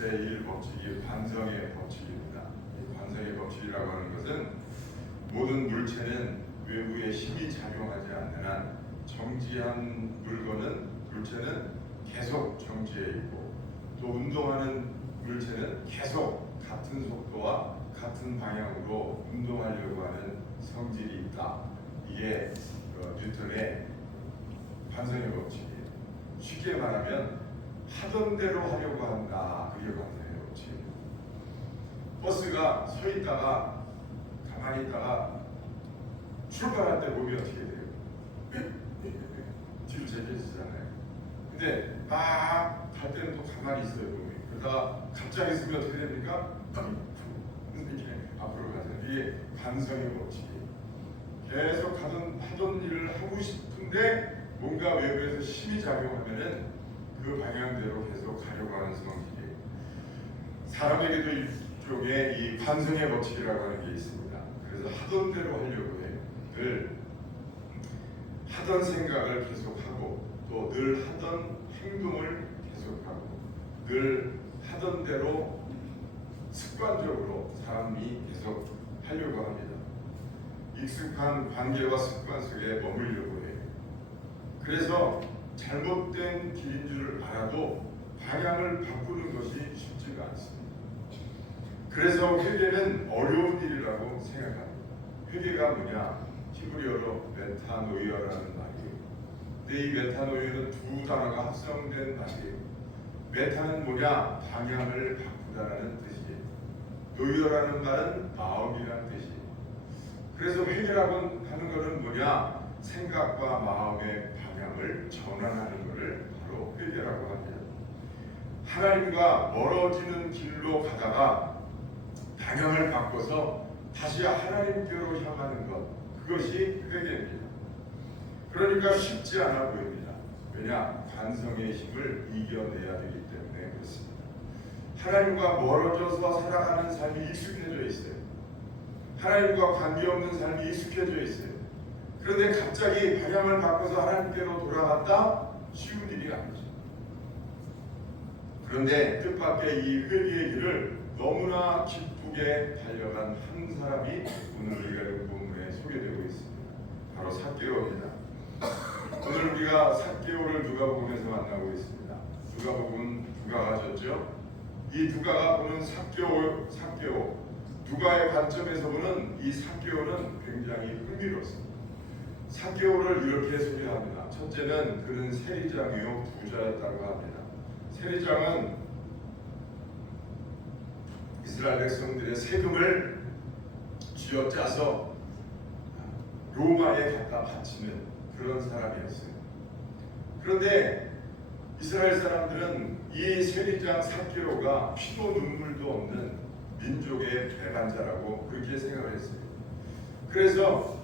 제1법칙이 관성의 법칙입니다. 이 관성의 법칙이라고 하는 것은 모든 물체는 외부의 힘이 작용하지 않는 한 정지한 물체는 계속 정지해 있고, 또 운동하는 물체는 계속 같은 속도와 같은 방향으로 운동하려고 하는 성질이 있다. 이게 뉴턴의 관성의 법칙이에요. 쉽게 말하면 하던 대로 하려고 한다. 그게 관성의 법칙이에요. 버스가 서 있다가 가만히 있다가 출발할 때 몸이 어떻게 돼요? 뒤로 제껴지잖아요. 근데 막 갈 때는 또 가만히 있어요, 몸이. 그러다가 갑자기 쓰면 어떻게 됩니까? 이렇게 앞으로 가잖아요. 이게 관성의 법칙이에요. 계속 하던 일을 하고 싶은데 뭔가 외부에서 힘이 작용하면은 그 방향대로 계속 가려고 하는 성질이에요. 사람에게도 일종의 이 관성의 법칙이라고 하는 게 있습니다. 그래서 하던 대로 하려고 해요. 늘 하던 생각을 계속하고, 또 늘 하던 행동을 계속하고, 늘 하던 대로 습관적으로 사람이 계속 하려고 합니다. 익숙한 관계와 습관 속에 머물려고 해요. 그래서 잘못된 길인 줄 알아도 방향을 바꾸는 것이 쉽지가 않습니다. 그래서 회개는 어려운 일이라고 생각합니다. 회개가 뭐냐? 히브리어로 메타노이어라는 말이에요. 근데 이 메타노이어는 두 단어가 합성된 말이에요. 메타는 뭐냐? 방향을 바꾸다라는 뜻이에요. 노이어라는 말은 마음이라는 뜻이에요. 그래서 회개라고 하는 것은 뭐냐? 생각과 마음의 방향을 전환하는 것을 바로 회개라고 합니다. 하나님과 멀어지는 길로 가다가 방향을 바꿔서 다시 하나님께로 향하는 것, 그것이 회개입니다. 그러니까 쉽지 않아 보입니다. 왜냐? 관성의 힘을 이겨내야 되기 때문에 그렇습니다. 하나님과 멀어져서 살아가는 삶이 익숙해져 있어요. 하나님과 관계없는 삶이 익숙해져 있어요. 그런데 갑자기 방향을 바꿔서 하나님께로 돌아갔다? 쉬운 일이 아니죠. 그런데 뜻밖의 이 회개의 길을 너무나 기쁘게 달려간 한 사람이 오늘 우리가 이 본문에 소개되고 있습니다. 바로 삭개오입니다. 오늘 우리가 삭개오를 누가복음에서 만나고 있습니다. 누가복음은 누가가 졌죠. 이 누가가 보는 삭개오, 누가의 관점에서 보는 이 삭개오는 굉장히 흥미롭습니다. 삭개오를 이렇게 소개합니다. 첫째는 그는 세리장이요 부자였다고 합니다. 세리장은 이스라엘 백성들의 세금을 쥐어짜서 로마에 갖다 바치는 그런 사람이었어요. 그런데 이스라엘 사람들은 이 세리장 삭개오가 피도 눈물도 없는 민족의 배반자라고 그렇게 생각을 했어요. 그래서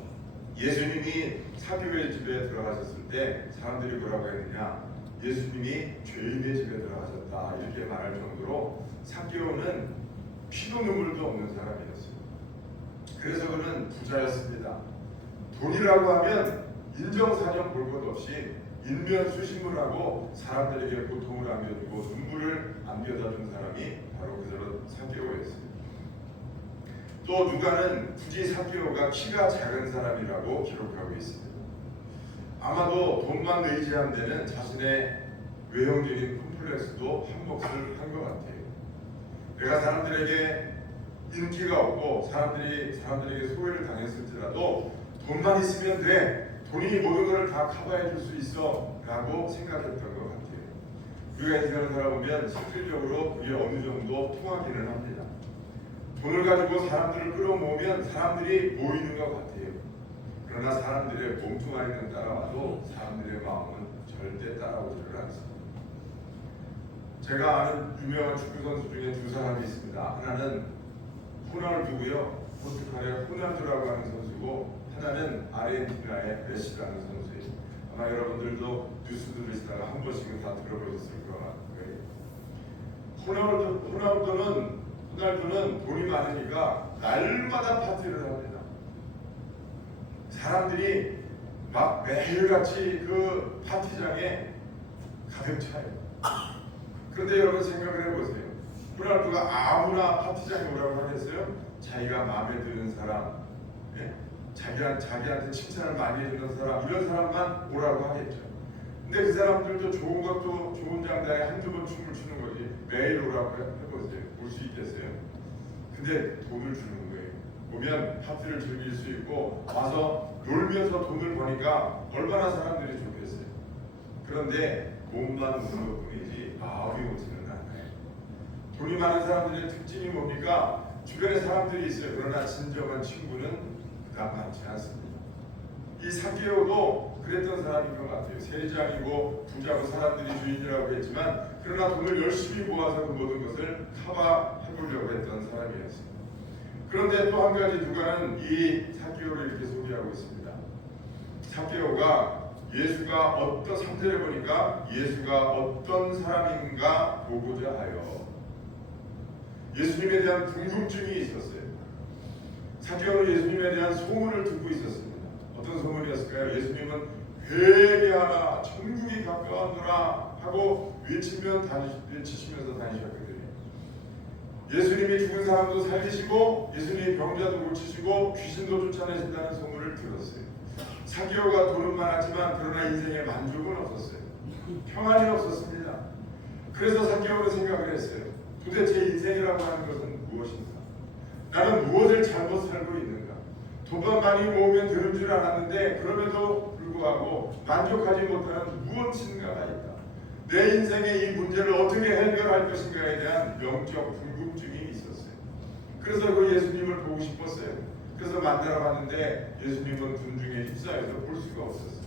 예수님이 삭개오의 집에 들어가셨을 때 사람들이 뭐라고 했느냐? 예수님이 죄인의 집에 들어가셨다 이렇게 말할 정도로 삭개오는 피도 눈물도 없는 사람이었어요. 그래서 그는 부자였습니다. 돈이라고 하면 인정사정 볼 것 없이 인면수심을 사람들에게 고통을 안겨주고 눈물을 안겨다준 사람이 바로 그대로 삭개오였어요. 또 누가는 굳이 삭개오가 키가 작은 사람이라고 기록하고 있습니다. 아마도 돈만 의지한 데는 자신의 외형적인 콤플렉스도 한몫을 한 것 같아요. 내가 사람들에게 인기가 없고 사람들에게 소외를 당했을지라도 돈만 있으면 돼. 돈이 모든 것을 다 커버해 줄 수 있어 라고 생각했던 것 같아요. 우리가 인생을 살아보면 실질적으로 그게 어느 정도 통하기는 합니다. 돈을 가지고 사람들을 끌어모으면 사람들이 모이는 것 같아요. 그러나 사람들의 몸뚱아리는 따라와도 사람들의 마음은 절대 따라오지를 않습니다. 제가 아는 유명한 축구 선수 중에 두 사람이 있습니다. 하나는 호날두고요. 포르투갈의 호날두라고 하는 선수고, 하나는 아르헨티나의 메시라는 선수예요. 아마 여러분들도 뉴스 들으시다가 한 번씩은 다 들어보셨을 거예요. 호날두는 돈이 많으니까 날마다 파티를 합니다. 사람들이 막 매일같이 그 파티장에 가득 차요. 그런데 여러분 생각을 해보세요. 호날두가 아무나 파티장에 오라고 하겠어요? 자기가 마음에 드는 사람, 예? 자기한테 칭찬을 많이 해주는 사람, 이런 사람만 오라고 하겠죠. 근데 그 사람들도 좋은 것도 좋은 장단에 한두 번 춤을 추는 거지 매일 오라고 해보세요. 올 수 있겠어요? 근데 돈을 주는 거예요. 오면 파티를 즐길 수 있고 와서 놀면서 돈을 버니까 얼마나 사람들이 좋겠어요. 그런데 몸만 오는 것뿐이지 마음이 오지는 않아요. 돈이 많은 사람들의 특징이 뭡니까? 주변에 사람들이 있어요. 그러나 진정한 친구는 그다음 많지 않습니다. 이 삭개오도 그랬던 사람인 것 같아요. 세리장이고 부자고 사람들이 주인이라고 했지만 그러나 돈을 열심히 모아서 그 모든 것을 커버해보려고 했던 사람이었습니다. 그런데 또 한 가지 누가는 이 삭개오를 이렇게 소개하고 있습니다. 삭개오가 예수가 어떤 상태를 보니까 예수가 어떤 사람인가 보고자 하여 예수님에 대한 궁금증이 있었어요. 삭개오는 예수님에 대한 소문을 듣고 있었습니다. 어떤 소문이었을까요? 예수님은 회개하라 천국이 가까웠노라 하고 외치시면서 다니셨거든요. 예수님이 죽은 사람도 살리시고 예수님이 병자도 고치시고 귀신도 쫓아내신다는 소문을 들었어요. 삭개오가 돈은 많았지만 그러나 인생에 만족은 없었어요. 평안이 없었습니다. 그래서 삭개오는 생각을 했어요. 도대체 인생이라고 하는 것은 무엇인가? 나는 무엇을 잘못 살고 있는가? 돈만 많이 모으면 되는 줄 알았는데 그럼에도 불구하고 만족하지 못하는 무엇인가가 있다. 내 인생의 이 문제를 어떻게 해결할 것인가에 대한 영적 궁금증이 있었어요. 그래서 그 예수님을 보고 싶었어요. 그래서 만나러 갔는데 예수님은 군중에 휩싸여서 볼 수가 없었어요.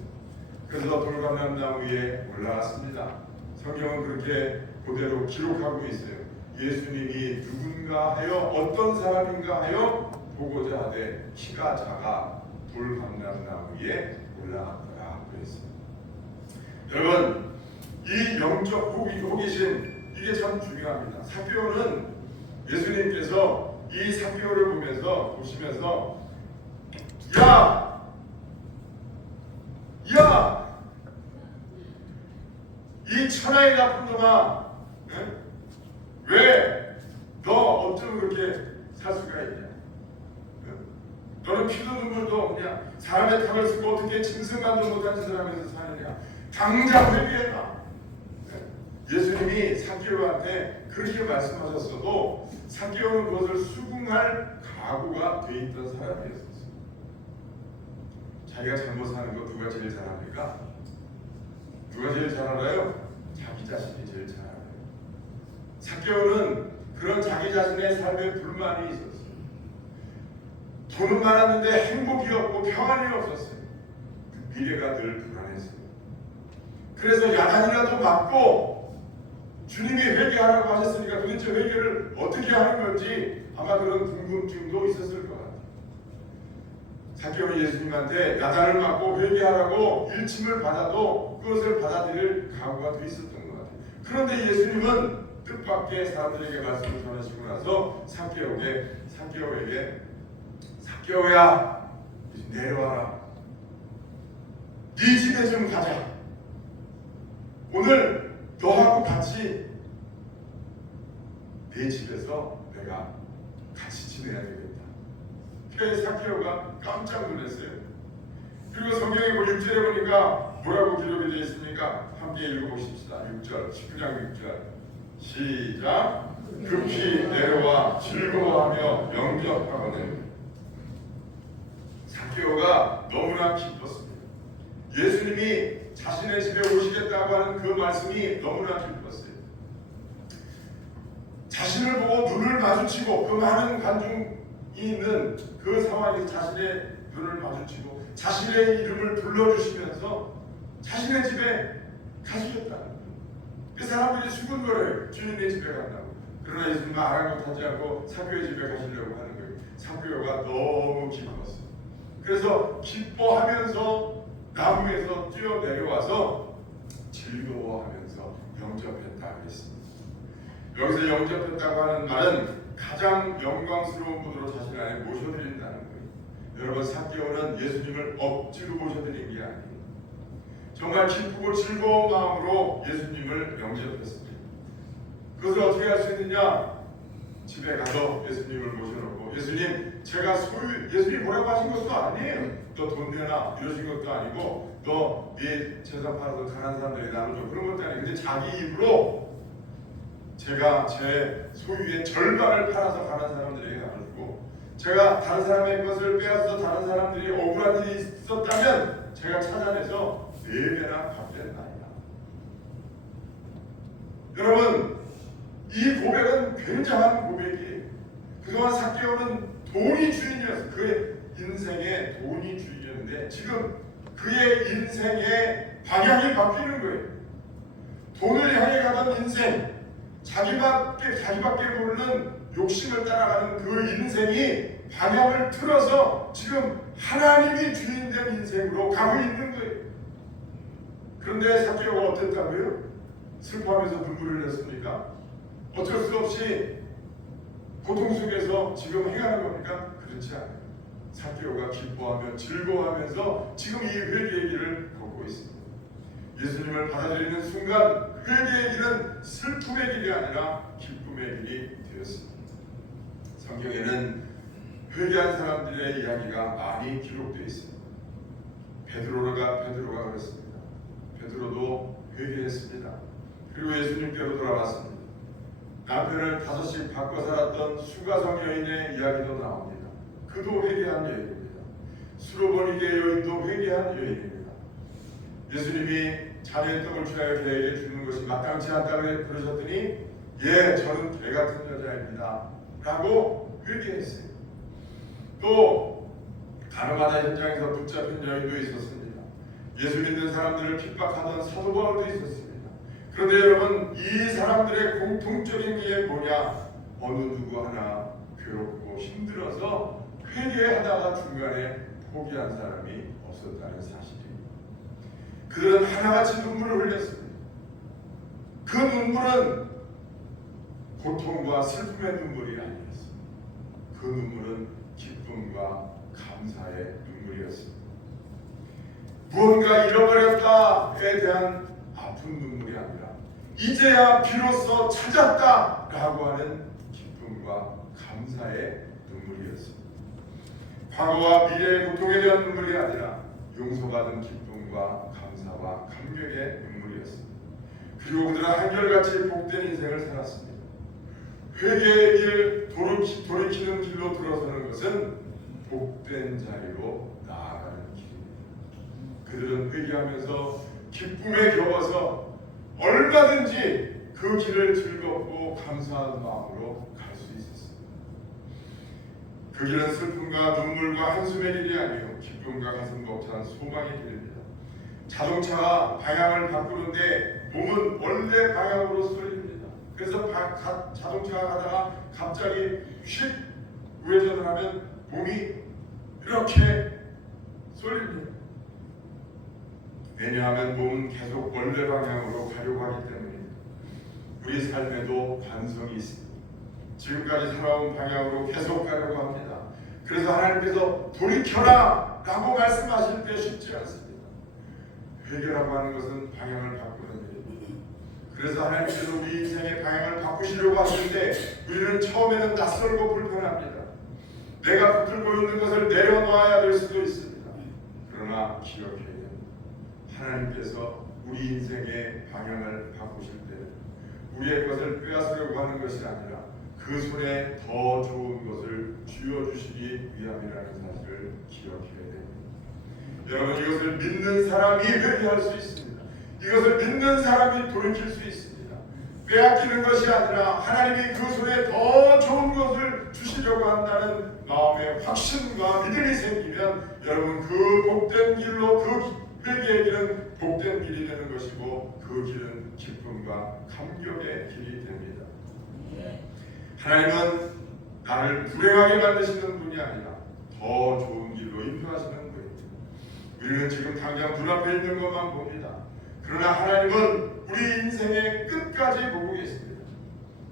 그래서 돌감람나무 위에 올라갔습니다. 성경은 그렇게 그대로 기록하고 있어요. 예수님이 누군가 하여 어떤 사람인가 하여 보고자 하되 키가 작아 돌감람나무 위에 올라갔더라 그랬습니다. 여러분 이 영적 호기심 이게 참 중요합니다. 삭개오는 예수님께서 이 삭개오를 보시면서 야! 이 천하의 나쁜 놈아 왜 너 어쩜 그렇게 살 수가 있냐? 너는 피도 눈물도 그냥 사람의 탕을 쓰고 어떻게 짐승만도 못한 짓을 하면서 사느냐? 당장 회개해라. 예수님이 삭개오한테 그렇게 말씀하셨어도 삭개오는 그것을 수긍할 각오가 돼 있던 사람이었어요. 자기가 잘못 사는 거 누가 제일 잘 합니까? 누가 제일 잘 알아요? 자기 자신이 제일 잘 알아요. 삭개오는 그런 자기 자신의 삶에 불만이 있었어요. 돈은 많았는데 행복이 없고 평안이 없었어요. 그 미래가 늘 불안했어요. 그래서 야단이라도 맞고 주님이 회개하라고 하셨으니까 도대체 회개를 어떻게 하는 건지 아마 그런 궁금증도 있었을 것 같아요. 삭개오는 예수님한테 야단을 맞고 회개하라고 일침을 받아도 그것을 받아들일 각오가 돼 있었던 것 같아요. 그런데 예수님은 뜻밖의 사람들에게 말씀을 전하시고 나서 삭개오에게 삭개오야 내려와라. 네 집에 좀 가자. 오늘 너하고 같이 내 집에서 내가 같이 지내야 되겠다. 그래서 삭개오가 깜짝 놀랐어요. 그리고 성경에 6절에 보니까 뭐라고 기록이 되어 있습니까? 함께 읽어보십시다. 6절 19장 6절 시작. 급히 내려와 즐거워하며 영접하거든. 삭개오가 너무나 기뻤습니다. 예수님이 자신의 집에 오시겠다고 하는 그 말씀이 너무나 기뻤어요. 자신을 보고 눈을 마주치고 그 많은 관중이 있는 그 상황에서 자신의 눈을 마주치고 자신의 이름을 불러주시면서 자신의 집에 가시겠다는 거예요. 그 사람들이 수군거려요. 주님의 집에 간다고. 그러나 예수님은 아랑곳하지 않고 삭개오의 집에 가시려고 하는 거예요. 삭개오가 너무 기뻤어요. 그래서 기뻐하면서 나무에서 뛰어내려와서 즐거워하면서 영접했다 그랬습니다. 여기서 영접했다고 하는 말은 가장 영광스러운 분으로 자신 안에 모셔드린다는 거예요. 여러분 삭개오는 예수님을 억지로 모셔드린 게 아니에요. 정말 기쁘고 즐거운 마음으로 예수님을 영접했습니다. 그것을 어떻게 할 수 있느냐? 집에 가서 예수님을 모셔놓고 예수님 제가 예수님 뭐라고 하신 것도 아니에요. 너 돈 내놔 이러신 것도 아니고 너 네 재산 팔아서 가난한 사람들에게 나눠줘 그런 것도 아니에요. 근데 자기 입으로 제가 제 소유의 절반을 팔아서 가난한 사람들에게 나눠주고 제가 다른 사람의 것을 빼앗아서 다른 사람들이 억울한 일이 있었다면 제가 찾아내서 4배나 갚겠나이다. 여러분 이 고백은 굉장한 고백이에요. 그동안 삭개오는 돈이 주인이었어요. 그의 인생의 돈이 주인이었는데 지금 그의 인생의 방향이 바뀌는 거예요. 돈을 향해 가던 인생, 자기밖에 모르는 욕심을 따라가는 그 인생이 방향을 틀어서 지금 하나님이 주인된 인생으로 가고 있는 거예요. 그런데 삭개오가 어땠다고요? 슬퍼하면서 눈물을 흘렸습니까? 어쩔 수 없이 고통 속에서 지금 행하는 겁니까? 그렇지 않아요. 삭개오가 기뻐하며 즐거워하면서 지금 이 회개의 길을 걷고 있습니다. 예수님을 받아들이는 순간 회개의 길은 슬픔의 길이 아니라 기쁨의 길이 되었습니다. 성경에는 회개한 사람들의 이야기가 많이 기록되어 있습니다. 베드로가 그랬습니다. 베드로도 회개했습니다. 그리고 예수님께로 돌아왔습니다. 남편을 5씩 바꿔 살았던 수가성 여인의 이야기도 나옵니다. 그도 회개한 여인입니다. 수로보니게 여인도 회개한 여인입니다. 예수님이 자네의 떡을 취하여 개에게 주는 것이 마땅치 않다고 그러셨더니 예, 저는 개 같은 여자입니다 라고 회개했어요. 또 가늠하다 현장에서 붙잡힌 여인도 있었습니다. 예수 믿는 사람들을 핍박하던 사도 바울도 있었습니다. 그런데 여러분 이 사람들의 공통적인 게 뭐냐? 어느 누구 하나 괴롭고 힘들어서 회개하다가 중간에 포기한 사람이 없었다는 사실입니다. 그들은 하나같이 눈물을 흘렸습니다. 그 눈물은 고통과 슬픔의 눈물이 아니었습니다. 그 눈물은 기쁨과 감사의 눈물이었습니다. 무언가 잃어버렸다에 대한 아픈 눈물이 아니라 이제야 비로소 찾았다라고 하는 기쁨과 감사의 눈물이었습니다. 과거와 미래의 고통에 대한 눈물이 아니라 용서받은 기쁨과 감사와 감격의 눈물이었습니다. 그리고 그들은 한결같이 복된 인생을 살았습니다. 회개의 길, 돌이키는 길로 들어서는 것은 복된 자리로 나아가는 길입니다. 그들은 회개하면서 기쁨에 겨워서 얼마든지 그 길을 즐겁고 감사한 마음으로 갈 수 있었습니다. 그 길은 슬픔과 눈물과 한숨의 길이 아니요 기쁨과 가슴 벅찬 소망의 길입니다. 자동차가 방향을 바꾸는데 몸은 원래 방향으로 쏠립니다. 그래서 자동차가 가다가 갑자기 휙 우회전을 하면 몸이 이렇게 쏠립니다. 왜냐하면 몸은 계속 원래 방향으로 가려고 하기 때문입니다. 우리 삶에도 관성이 있습니다. 지금까지 살아온 방향으로 계속 가려고 합니다. 그래서 하나님께서 돌이켜라 라고 말씀하실 때 쉽지 않습니다. 회개라고 하는 것은 방향을 바꾸는 일입니다. 그래서 하나님께서 우리 인생의 방향을 바꾸시려고 하실 때 우리는 처음에는 낯설고 불편합니다. 내가 붙들고 있는 것을 내려놓아야 될 수도 있습니다. 그러나 기억해야 됩니다. 하나님께서 우리 인생의 방향을 바꾸실 때는 우리의 것을 빼앗으려고 하는 것이 아니라 그 손에 더 좋은 것을 쥐어주시기 위함이라는 사실을 기억해야 됩니다. 여러분 이것을 믿는 사람이 회개할 수 있습니다. 이것을 믿는 사람이 돌이킬 수 있습니다. 빼앗기는 것이 아니라 하나님이 그 손에 더 좋은 것을 주시려고 한다는 마음의 확신과 믿음이 생기면 여러분 그 복된 길로 그 회개의 길은 복된 길이 되는 것이고 그 길은 기쁨과 감격의 길이 됩니다. 하나님은 나를 불행하게 만드시는 분이 아니라 더 좋은 길로 인도하시는 분입니다. 우리는 지금 당장 눈앞에 있는 것만 봅니다. 그러나 하나님은 우리 인생의 끝까지 보고 계십니다.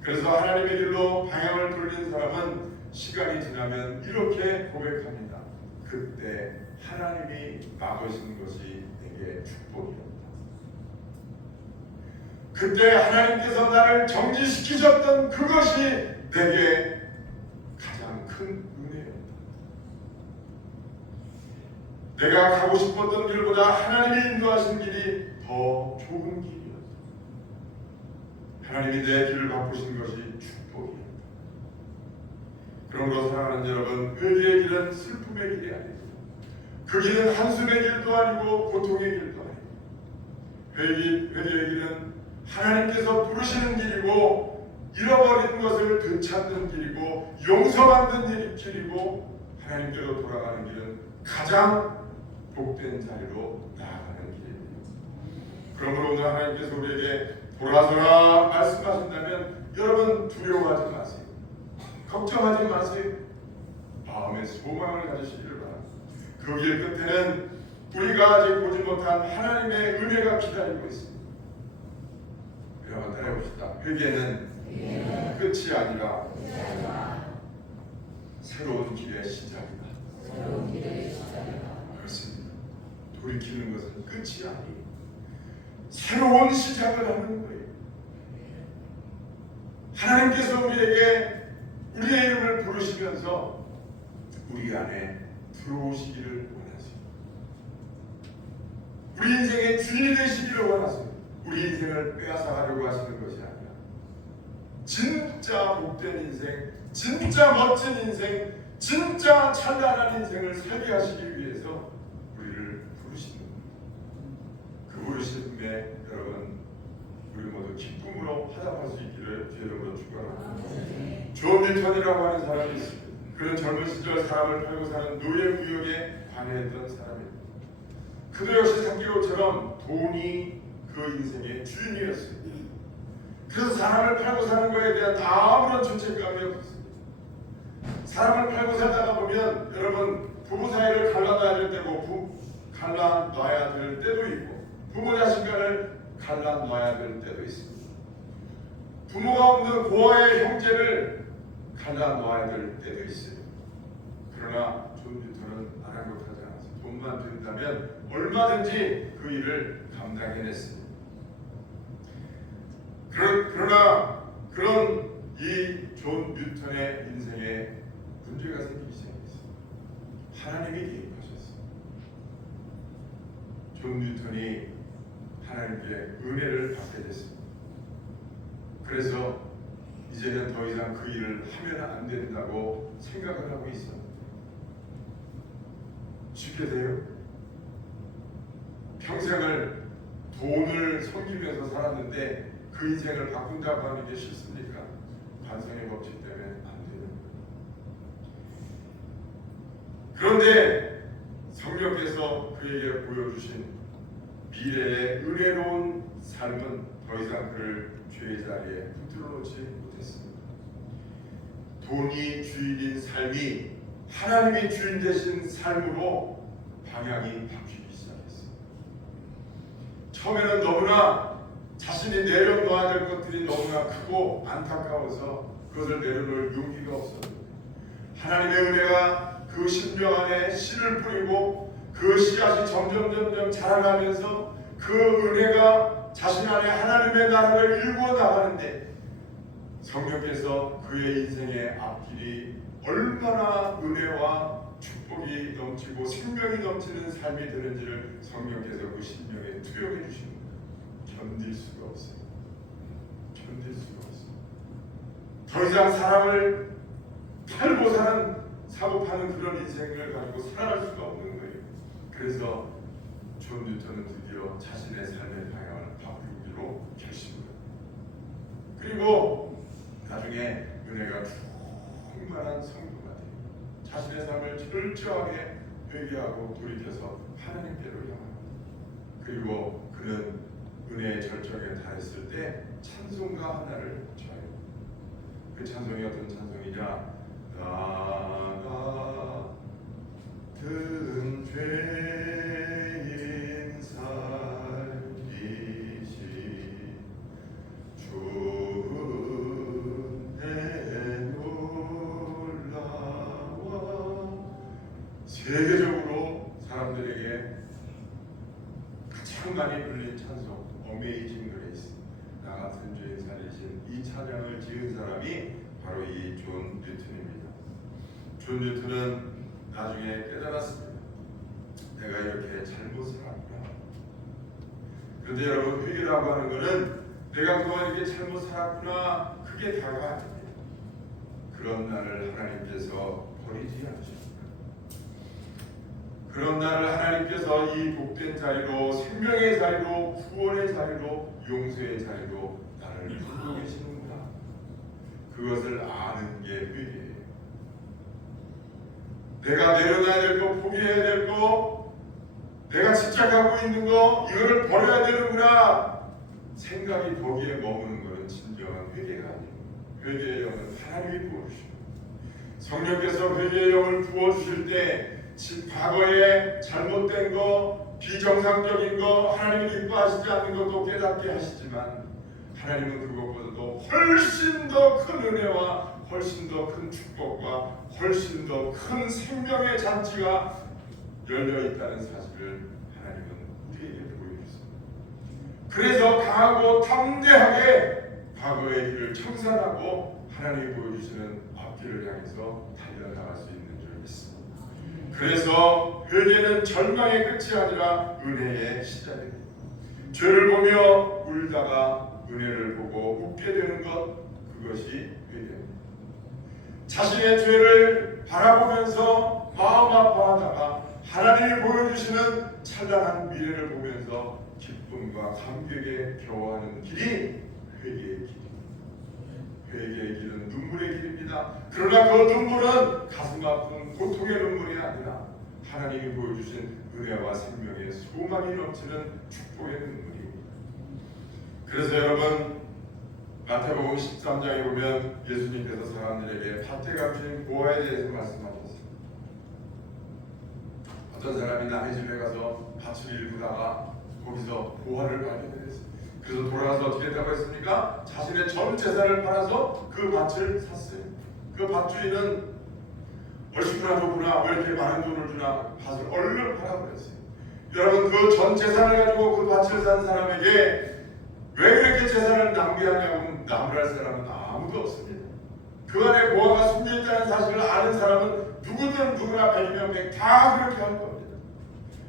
그래서 하나님의 길로 방향을 돌린 사람은 시간이 지나면 이렇게 고백합니다. 그때 하나님이 막으신 것이 내게 축복이었다. 그때 하나님께서 나를 정지시키셨던 그것이 내게 가장 큰 은혜였다. 내가 가고 싶었던 길보다 하나님이 인도하신 길이 더 좋은 길이었다. 하나님이 내 길을 바꾸신 것이 축복이었다. 그러므로 사랑하는 여러분, 회개의 길은 슬픔의 길이 아니고 그 길은 한숨의 길도 아니고 고통의 길도 아니고 회개의 길은 하나님께서 부르시는 길이고 잃어버린 것을 되찾는 길이고 용서받는 길이고 하나님께로 돌아가는 길은 가장 복된 자리로 나아가는 길입니다. 그러므로 오늘 하나님께서 우리에게 돌아서라 말씀하신다면 여러분 두려워하지 마세요. 걱정하지 마세요. 마음의 소망을 가지시기를 바랍니다. 그 길 끝에는 우리가 아직 보지 못한 하나님의 은혜가 기다리고 있습니다. 우리 한번 따라해봅시다. 회개는 끝이 아니라 새로운 길의 시작이다. 그렇습니다. 돌이키는 것은 끝이 아니에요. 새로운 시작을 하는 거예요. 하나님께서 우리에게 우리의 이름을 부르시면서 우리 안에 들어오시기를 원하세요. 우리 인생의 주인이 되시기를 원하세요. 우리 인생을 빼앗아가려고 하시는 것이 아니라 진짜 복된 인생, 진짜 멋진 인생, 진짜 찬란한 인생을 살게 하시기 위해서 우리를 부르시는 겁니다. 그 부르심에 여러분 우리 모두 기쁨으로 화답할 수 있기를 주님으로 축원합니다. 존 뉴턴이라고 하는 사람이 있습니다. 그는 젊은 시절 사람을 팔고 사는 노예 구역에 관여했던 사람입니다. 그도 역시 상기로처럼 돈이 그 인생의 주인이었습니다. 그래서 사람을 팔고 사는 것에 대한 아무런 죄책감이 없었습니다. 사람을 팔고 살다가 보면 여러분 부부 사이를 갈라놔야 될 때고 갈라놔야 될 때도 있고 부모 자식 간을 갈라놔야 될 때도 있습니다. 부모가 없는 고아의 형제를 갈라놔야 될 때도 있어요. 그러나 존 뉴턴은 아랑곳하지 않았어요. 돈만 된다면 얼마든지 그 일을 감당해냈습니다. 그러나 그런 이 존 뉴턴의 인생에 문제가 생기기 시작했어요. 하나님이 개입하셨어요. 존 뉴턴이 하나님께 은혜를 받게 됐습니다. 그래서 이제는 더 이상 그 일을 하면 안 된다고 생각을 하고 있었는데 쉽게 돼요? 평생을 돈을 섬기면서 살았는데 그 인생을 바꾼다고 하는 게 싫습니까? 관성의 법칙 때문에 안 되는 거예요. 그런데 성령께서 그에게 보여주신 미래의 은혜로운 삶은 더 이상 그를 죄의 자리에 붙들어 놓지 못했습니다. 돈이 주인인 삶이 하나님이 주인 되신 삶으로 방향이 바뀌기 시작했습니다. 처음에는 너무나 자신이 내려놓아야 될 것들이 너무나 크고 안타까워서 그것을 내려놓을 용기가 없었는데 하나님의 은혜가 그 심령 안에 씨를 뿌리고 그 씨앗이 점점 자라나면서 그 은혜가 자신 안에 하나님의 나라를 일구어 나가는데 성령께서 그의 인생의 앞길이 얼마나 은혜와 축복이 넘치고 생명이 넘치는 삶이 되는지를 성령께서 그 심령에 투영해 주십니다. 견딜 수가 없어요. 견딜 수가 없어요. 더 이상 사람을 팔고 사는 사고 파는 그런 인생을 가지고 살아갈 수가 없는 거예요. 그래서 존 뉴턴은 드디어 자신의 삶의 방향을 바꾸기로 결심을 합니다. 그리고 나중에 은혜가 충만한 성도가 돼요. 자신의 삶을 철저하게 회개하고 돌이켜서 하나님께로 향합니다. 그리고 그는 은혜의 절정에 달했을 때 찬송가 하나를 쳐요. 그 찬송이 어떤 찬송이냐? 나 같은 죄인 살리시 주은혜 놀라와. 세계적으로 사람들에게 가장 많이 불린 찬송 어메이징 그레이스, 나 같은 죄인 살리신 이 찬양을 지은 사람이 바로 이 존 뉴턴입니다. 존 뉴턴은 나중에 깨달았습니다. 내가 이렇게 잘못 살았구나. 그런데 여러분, 회개라고 하는 것은 내가 그동안 이렇게 잘못 살았구나, 그게 다가 아닙니다. 그런 나를 하나님께서 버리지 않으십니다. 그런 나를 하나님께서 이 복된 자리로, 생명의 자리로, 구원의 자리로, 용서의 자리로 나를 부르고 계시는구나. 그것을 아는 게 회개예요. 내가 내려놔야 될 거, 포기해야 될 거, 내가 집착하고 있는 거, 이거를 버려야 되는구나. 생각이 거기에 머무는 것은 진정한 회개가 아니에요. 회개의 영은 하나님이 부어주시고, 성령께서 회개의 영을 부어주실 때 과거에 잘못된 거, 비정상적인 거, 하나님이 기뻐하시지 않는 것도 깨닫게 하시지만, 하나님은 그것보다도 훨씬 더 큰 은혜와 훨씬 더 큰 축복과 훨씬 더 큰 생명의 잔치가 열려있다는 사실을 하나님은 우리에게 보여주셨습니다. 그래서 강하고 담대하게 과거의 길을 청산하고 하나님이 보여주시는 앞길을 향해서 달려나갈 수 있는 줄 믿습니다. 그래서 회개는 절망의 끝이 아니라 은혜의 시작입니다. 죄를 보며 울다가 은혜를 보고 웃게 되는 것, 그것이 회개입니다. 자신의 죄를 바라보면서 마음 아파하다가 하나님이 보여주시는 찬란한 미래를 보면서 기쁨과 감격에 겨워하는 길이 회개의 길입니다. 회개의 길은 눈물의 길입니다. 그러나 그 눈물은 가슴 아픈 고통의 눈물이 아니라 하나님이 보여주신 은혜와 생명의 소망이 넘치는 축복의 눈물입니다. 그래서 여러분, 마태복음 13장에 보면 예수님께서 사람들에게 밭에 감추인 보화에 대해서 말씀하셨습니다. 어떤 사람이 남의 집에 가서 밭을 일구다가 거기서 보화를 발견했어요. 그래서 돌아가서 어떻게 했다고 했습니까? 자신의 전 재산을 팔아서 그 밭을 샀어요. 그 밭주인은 얼씨구나 좋구나, 왜 이렇게 많은 돈을 주나, 밭을 얼른 팔아버렸어요. 여러분, 그 전 재산을 가지고 그 밭을 산 사람에게 왜 이렇게 재산을 낭비하냐고 나무랄 사람은 아무도 없습니다. 그 안에 보화가 숨겨있다는 사실을 아는 사람은 누구나 100이면 100 다 그렇게 할 겁니다.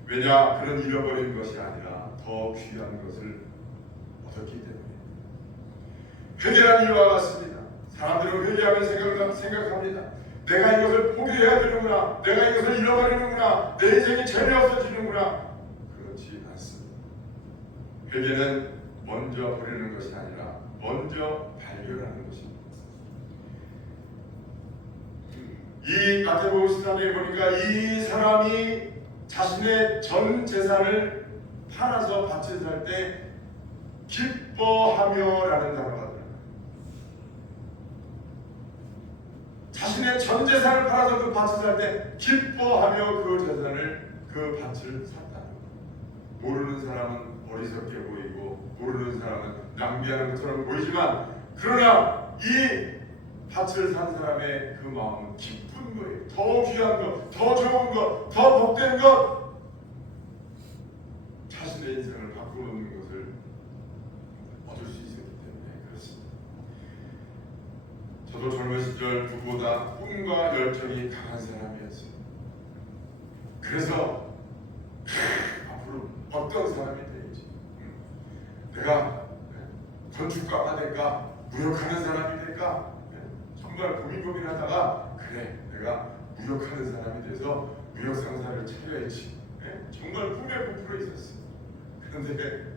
왜냐? 그런 잃어버린 것이 아니라 더 귀한 것을 얻었기 때문에. 회개란 이와 같습니다. 사람들은 회개하면 생각합니다. 내가 이것을 포기해야 되는구나, 내가 이것을 잃어버리는구나, 내 인생이 재미없어지는구나. 그렇지 않습니다. 회개는 먼저 버리는 것이 아니라 먼저 발견하는 것입니다. 이 마태복음 13장에 보니까 이 사람이 자신의 전 재산을 팔아서 밭을 살 때 기뻐하며라는 단어가 들어요. 자신의 전 재산을 팔아서 그 밭을 살 때 기뻐하며 그 재산을, 그 밭을 샀다. 모르는 사람은 어리석게 보이고 모르는 사람은 낭비하는 것처럼 보이지만, 그러나 이 밭을 산 사람의 그 마음은 기쁜 거예요. 더 귀한 것, 더 좋은 것, 더 복된 것, 자신의 인생을 바꿔놓는 것을 얻을 수 있었기 때문에 그렇습니다. 저도 젊은 시절 누구보다 꿈과 열정이 강한 사람이었어요. 그래서 앞으로 어떤 사람이 될지, 내가 건축가가 될까, 무역하는 사람이 될까, 정말 고민하다가 그래, 내가 무역하는 사람이 돼서 무역 상사를 차려야지, 정말 꿈에 부풀어 있었어요. 그런데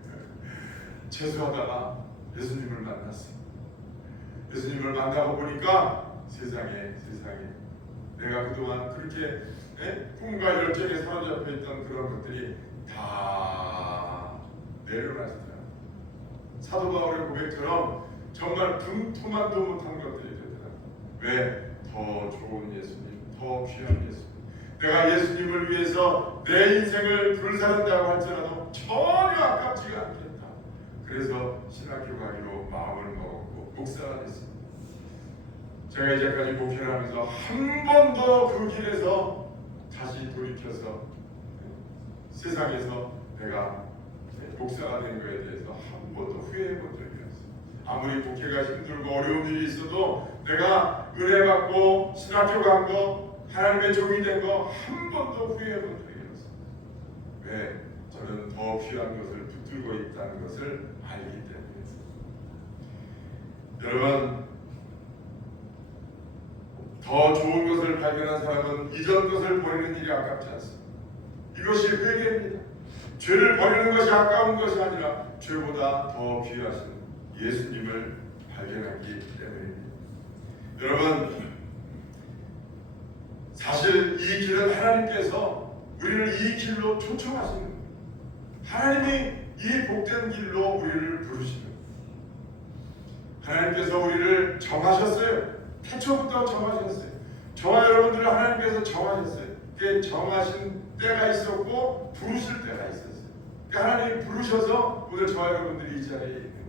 재수하다가 예수님을 만났어요. 예수님을 만나고 보니까 세상에 내가 그동안 그렇게 꿈과 열정에 사로잡혀 있던 그런 것들이 다 내려놨더라. 사도 바울의 고백처럼 정말 금토만도 못한 것들이 되더라. 왜? 더 좋은 예수님, 더 귀한 예수님, 내가 예수님을 위해서 내 인생을 불사른다고 할지라도 전혀 아깝지가 않겠다. 그래서 신학교 가기로 마음을 먹었고 목사가 됐습니다. 제가 이제까지 목회를 하면서 한 번도 그 길에서 다시 돌이켜서 세상에서 내가 목사가 된 것에 대해서 한 번도 후회해 본 적이 없어요. 아무리 목회가 힘들고 어려운 일이 있어도 내가 은혜 받고 신학교 간 거, 하나님의 종이 된 거 한 번도 후회해 본 적이 없습니다. 왜? 저는 더 귀한 것을 붙들고 있다는 것을 알기 때문입니다. 여러분, 더 좋은 것을 발견한 사람은 이전 것을 버리는 일이 아깝지 않습니다. 이것이 회개입니다. 죄를 버리는 것이 아까운 것이 아니라 죄보다 더 귀하신 예수님을 발견하기 때문입니다. 여러분, 사실 이 길은 하나님께서 우리를 이 길로 초청하시는 거예요. 하나님이 이 복된 길로 우리를 부르시는 거예요. 하나님께서 우리를 정하셨어요. 태초부터 정하셨어요. 저와 여러분들을 하나님께서 정하셨어요. 그 정하신 때가 있었고 부르실 때가 있었어요. 그러니까 하나님이 부르셔서 오늘 저와 여러분들이 이 자리에 있는 거예요.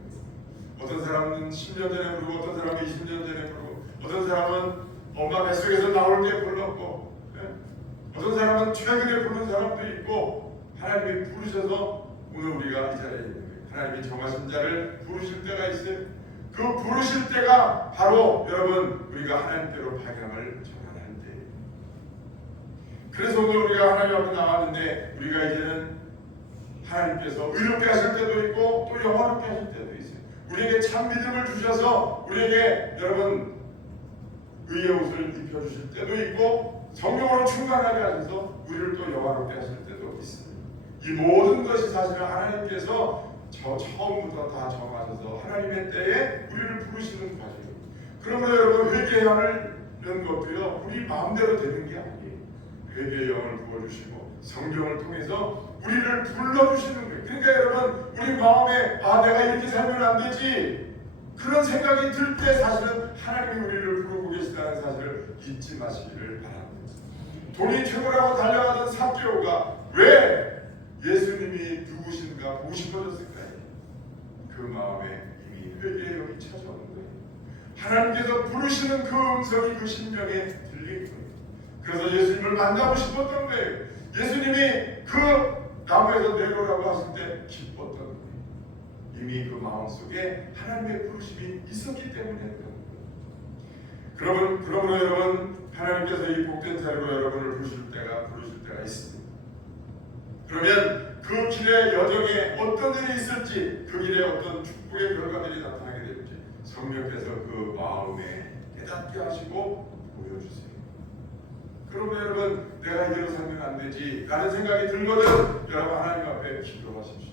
어떤 사람은 10년 전에 부르고 어떤 사람은 20년 전에 부르고 어떤 사람은 엄마 뱃속에서 나올 때 불렀고 어떤 사람은 최근에 부른 사람도 있고 하나님이 부르셔서 오늘 우리가 이 자리에 있는 거예요. 하나님이 정하신 자를 부르실 때가 있어요. 그 부르실 때가 바로 여러분 우리가 하나님께로 방향을 전환할 때예요. 그래서 오늘 우리가 하나님 앞에 나왔는데 우리가 이제는 하나님께서 의롭게 하실 때도 있고 또 영화롭게 하실 때도 있어요. 우리에게 참 믿음을 주셔서 우리에게 여러분 의의 옷을 입혀주실 때도 있고 성령으로 충만하게 하셔서 우리를 또 영화롭게 하실 때도 있습니다. 이 모든 것이 사실은 하나님께서 처음부터 다 정하셔서 하나님의 때에 우리를 부르시는 과정입니다. 그러므로 여러분 회개해야 하는 것도요 우리 마음대로 되는 게 아니에요. 회개의 영을 부어주시고 성경을 통해서 우리를 불러주시는 거예요. 그러니까 여러분 우리 마음에 내가 이렇게 살면 안 되지 그런 생각이 들 때 사실은 하나님이 우리를 부르고 계시다는 사실을 잊지 마시기를 바랍니다. 돈이 최고라고 달려가던 삭개오가 왜 예수님이 누구신가 보고 싶어졌을까요? 그 마음에 이미 회개의 영이 찾아오는 거예요. 하나님께서 부르시는 그 음성이 그 심령에 들린 거예요. 그래서 예수님을 만나고 싶었던 거예요. 예수님이 그 나무에서 내려오라고 하실 때 기뻤던 거예요. 이미 그 마음속에 하나님의 부르심이 있었기 때문에 그러므로 여러분 하나님께서 이 복된 자리로 여러분을 부르실 때가 있습니다. 그러면 그 길의 여정에 어떤 일이 있을지 그 길에 어떤 축복의 결과들이 나타나게 될지 성령께서 그 마음에 깨닫게 하시고 보여주세요. 그러면 여러분 내가 이대로 살면 안 되지 라는 생각이 들거든 여러분 하나님 앞에 기도하십시오.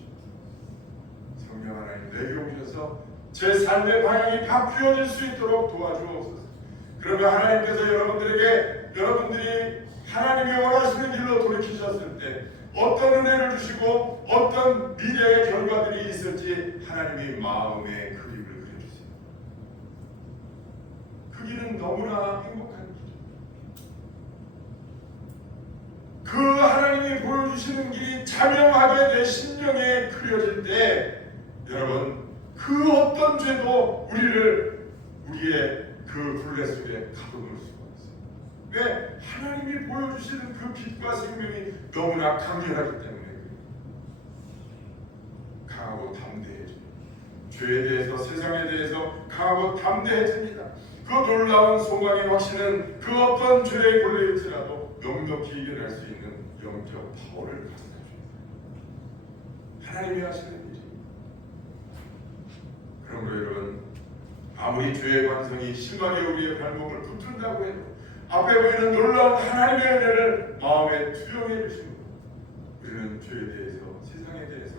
성령 하나님 내게 오셔서 제 삶의 방향이 바뀌어질 수 있도록 도와주옵소서. 그러면 하나님께서 여러분들이 하나님이 원하시는 길로 돌이키셨을 때 어떤 은혜를 주시고 어떤 미래의 결과들이 있을지 하나님이 마음의 그림을 그려주세요. 그 길은 너무나 행복한 길입니다. 그 하나님이 보여주시는 길이 자명하게 내 심령에 그려질 때 여러분 그 어떤 죄도 우리의 그 굴레 속에 가둬놓을 수가 없어요. 왜? 하나님이 보여주시는 그 빛과 생명이 너무나 강렬하기 때문에 강하고 담대해집니다. 죄에 대해서 세상에 대해서 강하고 담대해집니다. 그 놀라운 소망의 확신은 그 어떤 죄의 굴레일지라도 넉넉히 이겨낼 수 있는 영적 파워를 가져다 줍니다. 하나님이 하시는 일이. 그러므로 여러분 아무리 죄의 관성이 심하게 우리의 발목을 붙든다고 해도 앞에 보이는 놀라운 하나님의 은혜를 마음에 투영해 주시고 우리는 죄에 대해서 세상에 대해서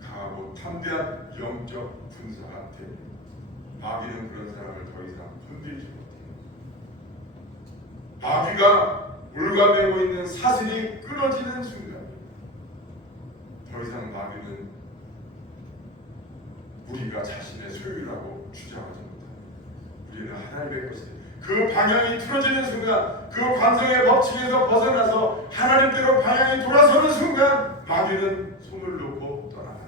강하고 담대한 영적 군사가 됩니다. 마귀는 그런 사람을 더 이상 건들지 못해요. 마귀가 올가매고 있는 사슬이 끊어지는 순간 더 이상 마귀는 우리가 자신의 소유라고 주장하지 못합니다. 우리는 하나님의 것이다. 그 방향이 틀어지는 순간 그 관성의 법칙에서 벗어나서 하나님께로 방향이 돌아서는 순간 마귀는 손을 놓고 떠나가는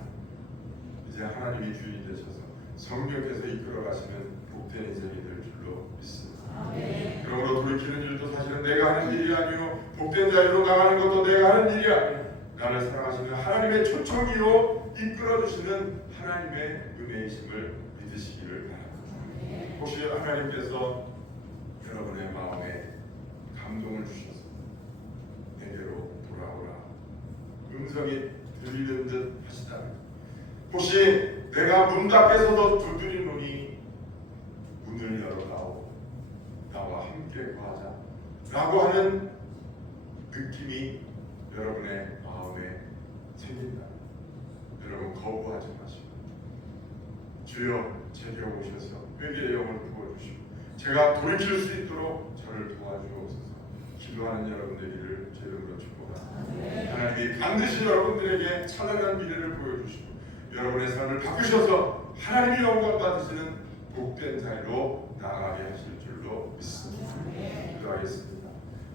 이제 하나님이 주인이 되셔서 성령께서 이끌어 가시는 복된 인생이 될 줄로 믿습니다. 그러므로 돌이키는 일도 사실은 내가 하는 일이 아니요 복된 자리로 나가는 것도 내가 하는 일이 아니요 나를 사랑하시는 하나님의 초청이요 이끌어 주시는 하나님의 은혜이심을 믿으시기를 바랍니다. 혹시 하나님께서 여러분의 마음에 감동을 주셔서 내게로 돌아오라 음성이 들리는 듯 하시다면, 혹시 내가 문 밖에서도 두드리노니 문을 열어다오 나와 함께 거하자 라고 하는 느낌이 여러분의 마음에 생긴다. 여러분 거부하지 마시고 주여 제게 오셔서 회개의 영을 부어주시고 제가 돌이킬 수 있도록 저를 도와주옵소서. 기도하는 여러분 되기를 제 이름으로 축복합니다. 하나님이 반드시 여러분들에게 찬란한 미래를 보여주시고 여러분의 삶을 바꾸셔서 하나님이 영광 받으시는 복된 자리로 나아가게 하실 줄로 믿습니다. 기도하겠습니다.